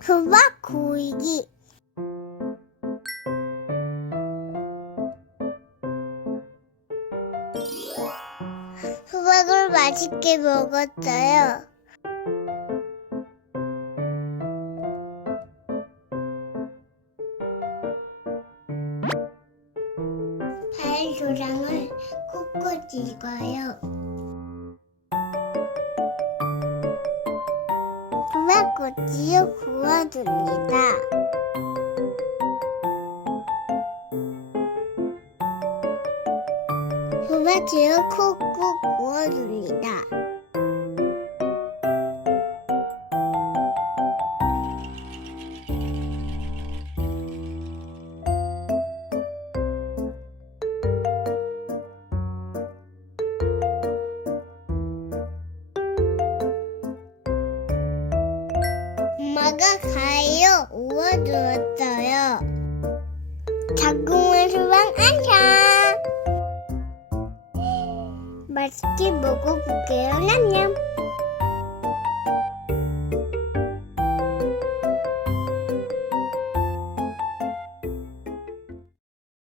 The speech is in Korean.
수박 구이기 수박을 맛있게 먹었어요. 발소장을 콕콕 찍어요. 수박꼬치를 구워줍니다. 수박을 콕콕 구워줍니다. 엄마가 가요 우워주었어요. 자궁을 안녕. 맛있게 먹어볼게요.